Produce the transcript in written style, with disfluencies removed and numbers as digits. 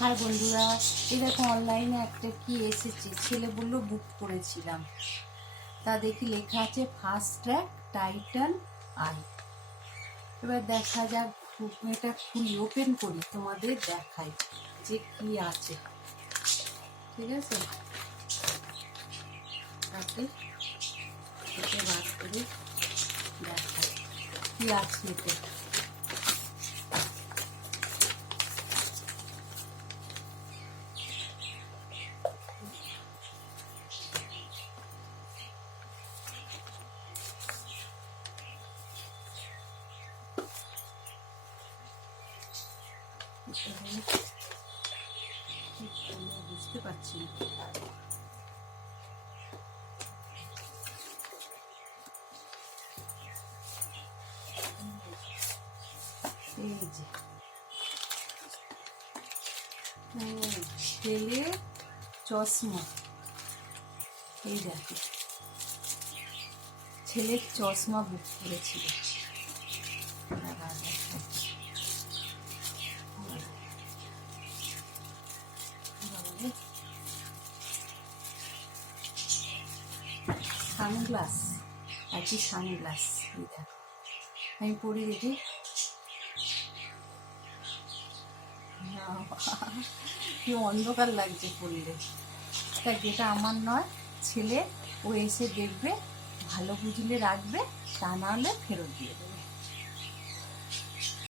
High বন্ধুরা, এই দেখো অনলাইনে একটা কি এসেছে। ছেলে বললো বুক করেছিলাম, তা দেখি লেখা আছে ফাস্ট ট্র্যাক টাইটান আই। এবার দেখা যাক, এটা খুলি, ওপেন করি, তোমাদের দেখাই যে কি আছে। ঠিক আছে, তাকে এটা বার করে দেখাই কি আছে এতে। বুঝতে পারছি না। এই যে ছেলে চশমা, এই দেখো ছেলের চশমা বুক করেছিল। সানগ্লাস, একই সানগ্লাস, এই দেখো আমি পরে দেখি। কি অন্ধকার লাগছে পড়লে। তা যেটা আমার নয়, ছেলে ও এসে দেখবে, ভালো বুঝলে রাখবে, তা না হলে ফেরত দিয়ে দেবে।